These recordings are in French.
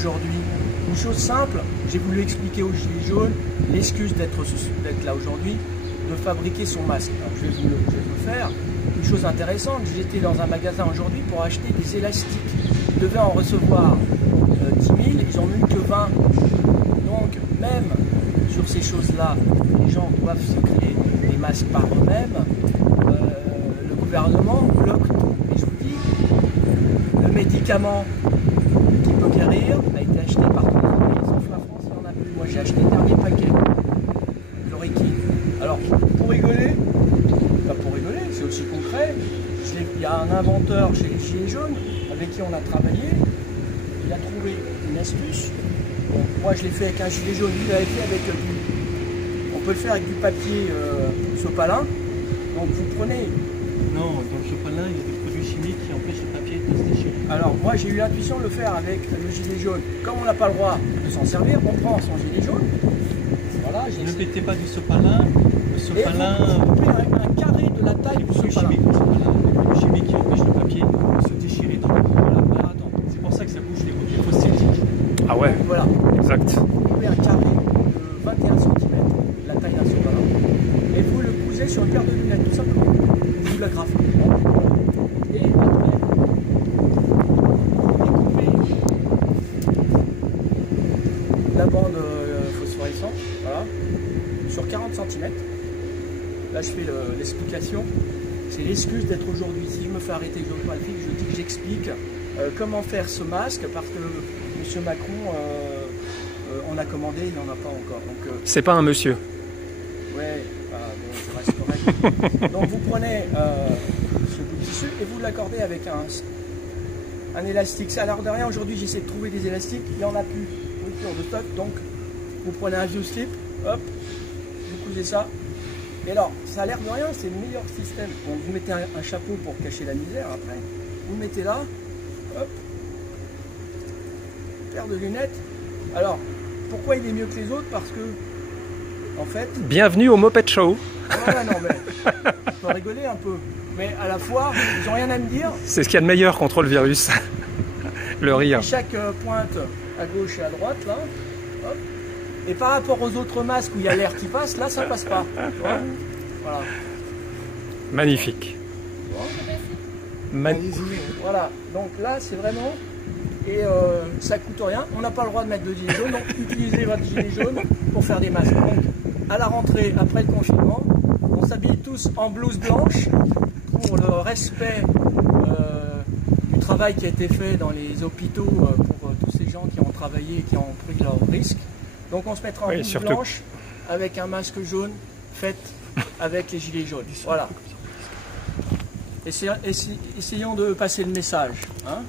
aujourd'hui? Une chose simple, j'ai voulu expliquer aux gilets jaunes l'excuse d'être là aujourd'hui, de fabriquer son masque. Alors, je vais vous le faire. Une chose intéressante, j'étais dans un magasin aujourd'hui pour acheter des élastiques. Ils devaient en recevoir 10 000, ils n'en ont eu que 20. Donc même sur ces choses-là, les gens doivent se créer des masques par eux-mêmes. Le gouvernement bloque tout. Et je vous dis, le médicament qui peut guérir a été acheté par tous les pays, sauf la France, il n'y en a plus. Moi j'ai acheté le dernier paquet, chloroquine. Alors pour rigoler, pas pour rigoler, c'est aussi concret. Il y a un inventeur chez les Gilets jaunes avec qui on a travaillé, il a trouvé une astuce. Bon, moi je l'ai fait avec un gilet jaune, lui il l'avait fait avec on peut le faire avec du papier sopalin. Donc vous prenez. Non, dans le sopalin il y a des produits chimiques qui empêchent le papier de se déchirer. Alors moi j'ai eu l'intuition de le faire avec le gilet jaune. Comme on n'a pas le droit de s'en servir, on prend son gilet jaune. Voilà, ne mettez pas du sopalin. Le sopalin. Vous coupez un carré de la taille du sopalin. Les produits chimiques qui empêchent le papier de se déchirer dans le papier. Voilà. C'est pour ça que ça bouge les côtés phosphétiques. Ah ouais, donc, voilà. Exact. Vous coupez un carré de 21 cm, la taille d'un sopalin, et vous le cousez sur une paire de lunettes, tout simplement. Vous la graffez. Et après, vous découpez la bande phosphorescente, voilà, sur 40 cm. Là, je fais l'explication. C'est l'excuse d'être aujourd'hui. Si je me fais arrêter, je pas le fil, je dis que j'explique comment faire ce masque, parce que M. Macron, on a commandé, il n'en a pas encore. C'est pas un monsieur. Ouais, bon, je reste correct. Donc vous prenez ce bout de tissu et vous l'accordez avec un élastique. Ça a l'air de rien, aujourd'hui j'essaie de trouver des élastiques, il n'y en a plus, rupture de stock, donc vous prenez un vieux slip, hop, vous cousez ça. Et alors, ça a l'air de rien, c'est le meilleur système. Bon, vous mettez un chapeau pour cacher la misère après, vous le mettez là, hop, paire de lunettes. Alors, pourquoi il est mieux que les autres? Parce que, en fait... Bienvenue au Moped Show. Voilà, non mais, on peut rigoler un peu. Mais à la fois, ils n'ont rien à me dire. C'est ce qu'il y a de meilleur contre le virus. Le rire. Et chaque pointe à gauche et à droite, là, hop. Et par rapport aux autres masques où il y a l'air qui passe, là, ça passe pas. Voilà. Magnifique. Voilà, donc là, c'est vraiment... Et ça coûte rien. On n'a pas le droit de mettre de gilet jaune, donc utilisez votre gilet jaune pour faire des masques. Donc, à la rentrée, après le confinement, on s'habille tous en blouse blanche pour le respect du travail qui a été fait dans les hôpitaux pour tous ces gens qui ont travaillé et qui ont pris leurs risques. Donc on se mettra en blouse blanche avec un masque jaune fait avec les gilets jaunes. Voilà. Essayons de passer le message. Hein.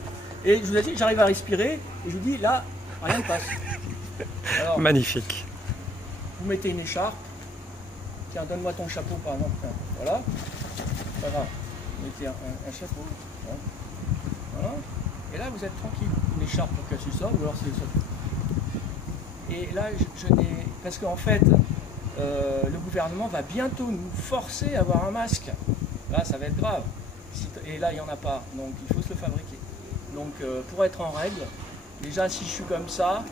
Et je vous ai dit que j'arrive à respirer, et je vous dis là, rien ne passe. Alors, magnifique. Vous mettez une écharpe. Tiens, donne-moi ton chapeau par exemple. Voilà. Voilà. Vous mettez un chapeau. Voilà. Et là, vous êtes tranquille. Une écharpe pour casser ça, ou alors c'est ça. Et là, je n'ai... Parce qu'en fait, le gouvernement va bientôt nous forcer à avoir un masque. Là, ça va être grave. Et là, il n'y en a pas. Donc, il faut se le fabriquer. Donc, pour être en règle, déjà, si je suis comme ça,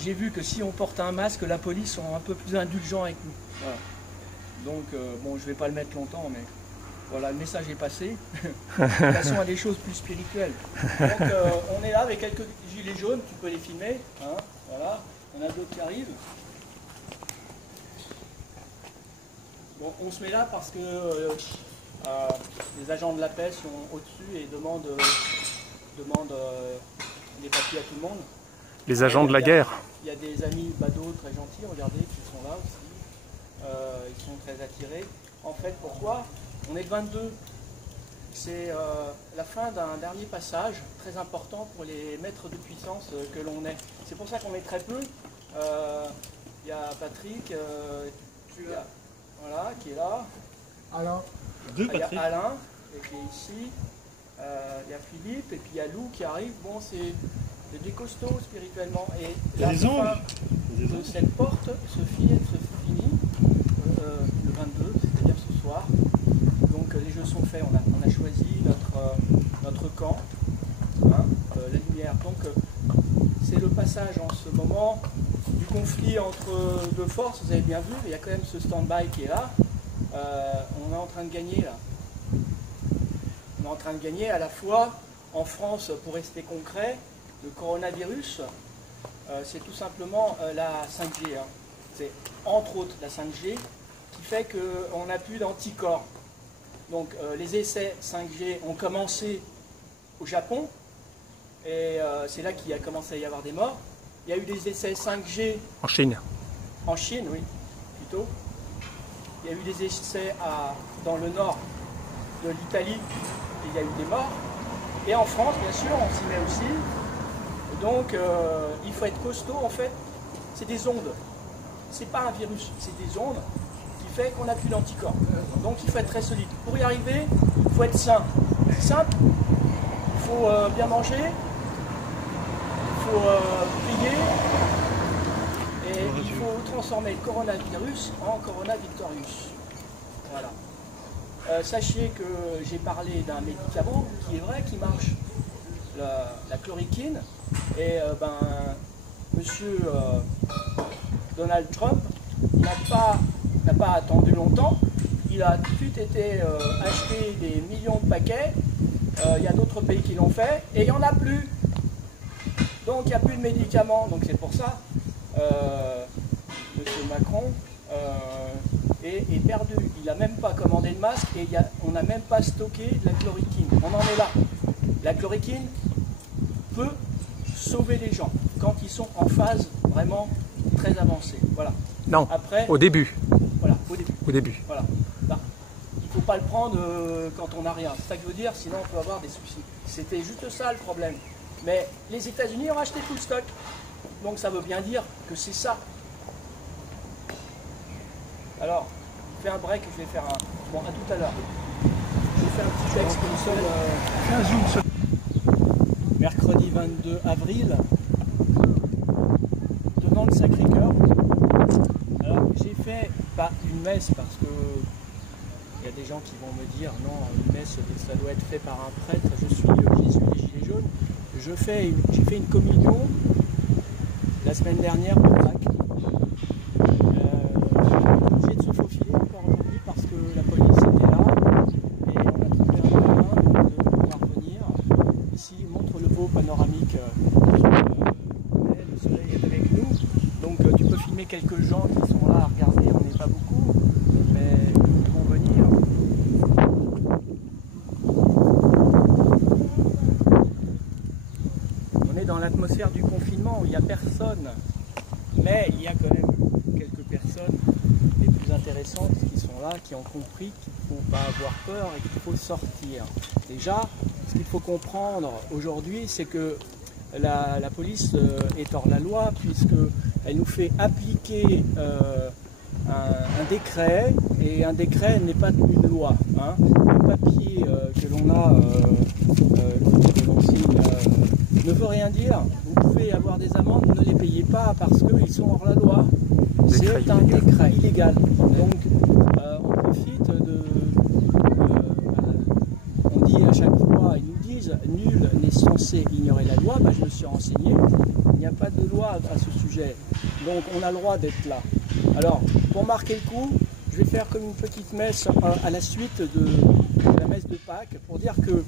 j'ai vu que si on porte un masque, la police sont un peu plus indulgents avec nous. Voilà. Donc, bon, je ne vais pas le mettre longtemps, mais voilà, le message est passé. Passons à des choses plus spirituelles. Donc, on est là avec quelques gilets jaunes, tu peux les filmer. Hein, voilà, on a d'autres qui arrivent. Bon, on se met là parce que les agents de la paix sont au-dessus et demandent des papiers à tout le monde. Les agents de la guerre. Il y a des amis badauds très gentils, regardez, qui sont là aussi. Ils sont très attirés. En fait, pourquoi? On est le 22. C'est la fin d'un dernier passage très important pour les maîtres de puissance que l'on est. C'est pour ça qu'on est très peu. Il y a Patrick, voilà, qui est là. Alain. Il y a Alain, qui est ici. Il y a Philippe, et puis il y a Lou qui arrive. Bon, c'est des costauds spirituellement. Et la fin de cette porte se finit le 22, c'est-à-dire ce soir. Donc les jeux sont faits, on a choisi notre camp. Hein, la lumière. Donc c'est le passage en ce moment du conflit entre deux forces, vous avez bien vu, il y a quand même ce stand-by qui est là. On est en train de gagner là. On est en train de gagner à la fois en France, pour rester concret, le coronavirus, c'est tout simplement la 5G. Hein. C'est entre autres la 5G qui fait qu'on n'a plus d'anticorps. Donc les essais 5G ont commencé au Japon et c'est là qu'il a commencé à y avoir des morts. Il y a eu des essais 5G En Chine. en Chine, oui, plutôt. Il y a eu des essais dans le nord de l'Italie et il y a eu des morts. Et en France, bien sûr, on s'y met aussi. Donc il faut être costaud en fait. C'est des ondes. C'est pas un virus, c'est des ondes qui fait qu'on n'a plus d'anticorps. Donc il faut être très solide. Pour y arriver, il faut être sain. C'est simple. Il faut bien manger. Il faut prier. Et il faut transformer le coronavirus en corona victorious. Voilà. Sachez que j'ai parlé d'un médicament qui est vrai, qui marche, la chloroquine. Et monsieur Donald Trump n'a pas attendu longtemps. Il a tout de suite été acheté des millions de paquets. Il y a d'autres pays qui l'ont fait et il n'y en a plus. Donc il n'y a plus de médicaments. Donc c'est pour ça monsieur Macron est perdu. Il n'a même pas commandé de masque et on n'a même pas stocké la chloroquine. On en est là. La chloroquine peut sauver les gens quand ils sont en phase vraiment très avancée. Voilà. Non, après, au début. Voilà, au début. Au début. Voilà. Là, il ne faut pas le prendre quand on n'a rien. C'est ça que je veux dire, sinon on peut avoir des soucis. C'était juste ça le problème. Mais les États-Unis ont acheté tout le stock. Donc ça veut bien dire que c'est ça. Alors, je fais un break, je vais faire un... Bon, à tout à l'heure. Je vais faire un petit texte comme ça. Mercredi 22 avril, devant le Sacré-Cœur. Alors, j'ai fait pas une messe parce que il y a des gens qui vont me dire non, une messe ça doit être fait par un prêtre. Je suis Jésus des Gilets jaunes. J'ai fait une communion la semaine dernière pour Pâques. J'ai de se faufiler encore aujourd'hui parce que la police était là et on a trouvé un moyen de pouvoir venir. Ici, montre le beau panoramique. Le soleil est avec nous. Donc tu peux filmer quelques gens qui sont là à regarder. On n'est pas beaucoup, mais ils vont venir. On est dans l'atmosphère du confinement où il n'y a personne. Mais il y a quand même quelques personnes les plus intéressantes qui sont là, qui ont compris qu'il ne faut pas avoir peur et qu'il faut sortir. Déjà, ce qu'il faut comprendre aujourd'hui, c'est que la police est hors la loi puisqu'elle nous fait appliquer un décret, et un décret n'est pas une loi. Hein. Le papier que l'on a, que l'on signe, ne veut rien dire. Vous pouvez avoir des amendes, ne les payez pas parce qu'ils sont hors la loi. C'est un décret illégal. Donc on profite de... on dit à chaque fois, ils nous disent, nul n'est censé ignorer la loi. Ben, je me suis renseigné, il n'y a pas de loi à ce sujet. Donc on a le droit d'être là. Alors, pour marquer le coup, je vais faire comme une petite messe à la suite de la messe de Pâques pour dire que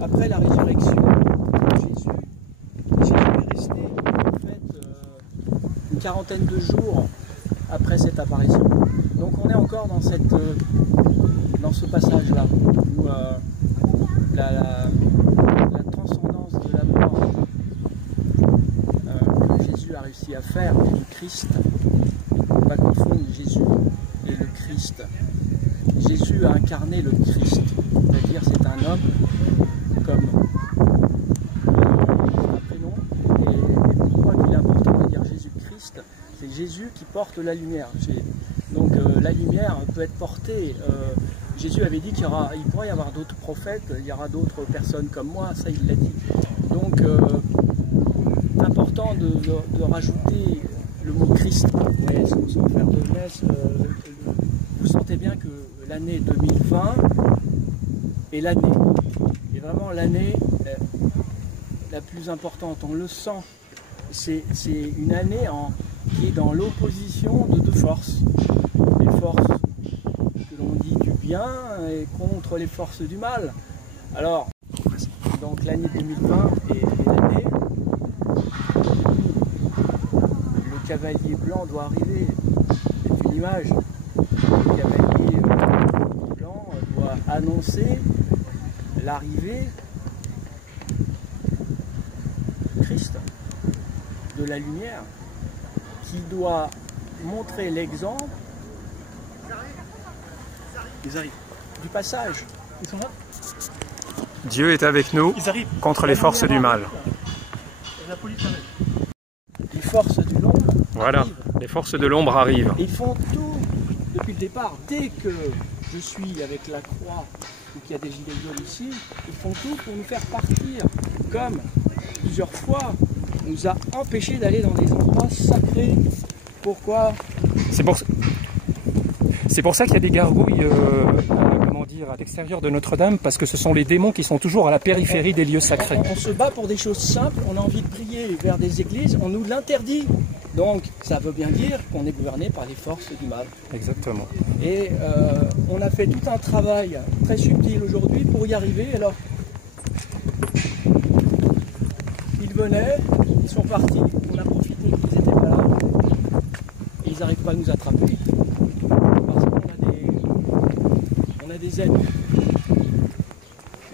après la résurrection de Jésus est resté en fait une quarantaine de jours après cette apparition. Donc on est encore dans ce passage-là où la transcendance de la mort que Jésus a réussi à faire, Jésus-Christ, on ne va pas confondre Jésus et le Christ. Jésus a incarné le Christ, c'est-à-dire c'est un homme comme un prénom, et pourquoi il est important de dire Jésus-Christ, c'est Jésus qui porte la lumière. Donc la lumière peut être portée, Jésus avait dit qu'il pourrait y avoir d'autres prophètes, il y aura d'autres personnes comme moi, ça il l'a dit. Donc important de rajouter le mot Christ. Mais sans faire de messe, vous sentez bien que l'année 2020 est l'année. Et vraiment l'année la plus importante. On le sent. C'est une année qui est dans l'opposition de deux forces. Les forces que l'on dit du bien et contre les forces du mal. Alors, donc l'année 2020 est l'année où le cavalier blanc doit arriver. C'est une image. Le cavalier blanc doit annoncer l'arrivée de Christ, de la lumière, qui doit montrer l'exemple du passage. Ils sont là. Dieu est avec nous Ils arrivent. contre les forces du mal. La police arrive. Les forces de l'ombre Voilà, arrivent. les forces de l'ombre arrivent. Ils font tout depuis le départ. Dès que je suis avec la croix ou qu'il y a des gilets jaunes ici, ils font tout pour nous faire partir. Comme plusieurs fois, on nous a empêchés d'aller dans des endroits sacrés. Pourquoi? C'est pour ça qu'il y a des gargouilles comment dire, à l'extérieur de Notre-Dame, parce que ce sont les démons qui sont toujours à la périphérie des lieux sacrés. On se bat pour des choses simples, on a envie de prier vers des églises, on nous l'interdit. Donc ça veut bien dire qu'on est gouverné par les forces du mal. Exactement. Et on a fait tout un travail très subtil aujourd'hui pour y arriver. Alors, ils venaient, ils sont partis, on a profité qu'ils n'étaient pas là, et ils n'arrivent pas à nous attraper. Parce qu'on a des ennemis.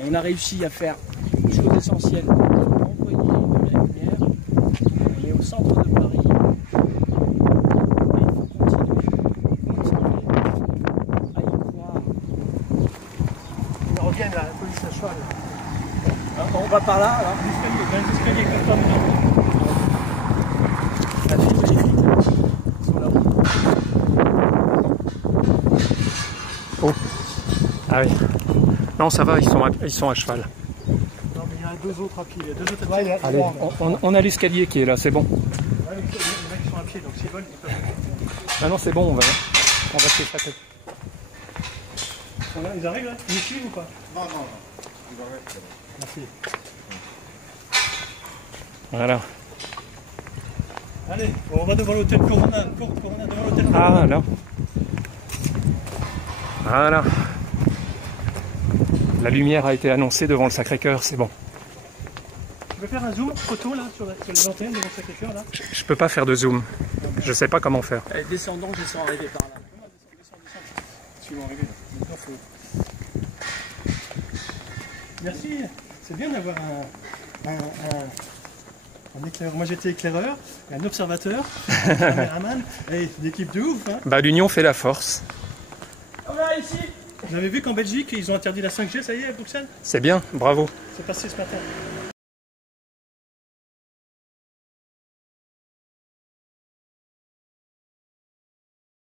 Et on a réussi à faire une chose essentielle, envoyer de la lumière. On est au centre de Paris. Et il faut continuer à y croire. Ils reviennent là, la police à cheval. On va par là, alors. L'escalier comme ça. La fille et les flics sont là. Oh. Ah oui. Non, ça va, ils sont à cheval. Non, mais il y a deux autres à pied. Il y a deux autres à pied. Allez, on a l'escalier qui est là, c'est bon. Ouais, les mecs sont à pied, donc s'ils veulent, ils peuvent. Ah non, c'est bon, on va se échapper. Ils sont là, ils arrivent là? Ils suivent ou pas? Non. Il va rester. Merci. Voilà. Allez, on va devant l'hôtel Corona. Corona devant l'hôtel Corona. Ah là. Voilà. La lumière a été annoncée devant le Sacré-Cœur, c'est bon. Tu veux faire un zoom photo là sur les antennes devant le Sacré-Cœur là? Je peux pas faire de zoom. Je sais pas comment faire. Descendons, je sens arriver par là. Ils vont arriver là. Merci, c'est bien d'avoir un éclaireur. Moi j'étais éclaireur, un observateur, un caméraman, et une équipe de ouf. Hein. Bah l'union fait la force. Voilà, ici. Vous avez vu qu'en Belgique ils ont interdit la 5G, ça y est, à Bruxelles? C'est bien, bravo. C'est passé ce matin.